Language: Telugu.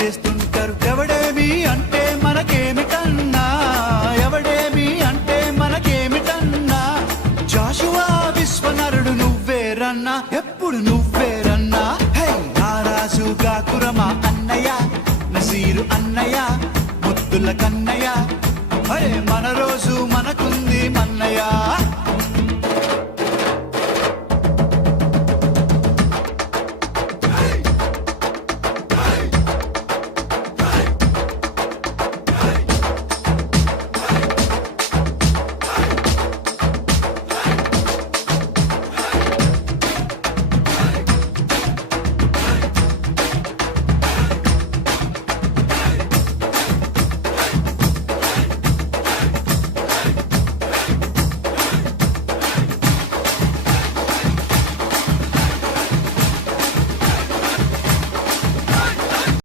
చేస్తుంటారు. ఎవడేమి అంటే మనకేమిటన్నా, ఎవడేమి అంటే మనకేమిటన్నా. జాషువా విశ్వనరుడు నువ్వేరన్నా, ఎప్పుడు నువ్వేరన్నా. హే నారాజు గాకురమా అన్నయ్య, నసీరు అన్నయ్య, ముద్దుల కన్నయ్య. అరే మన రోజు మనకుంది మన్నయ్య.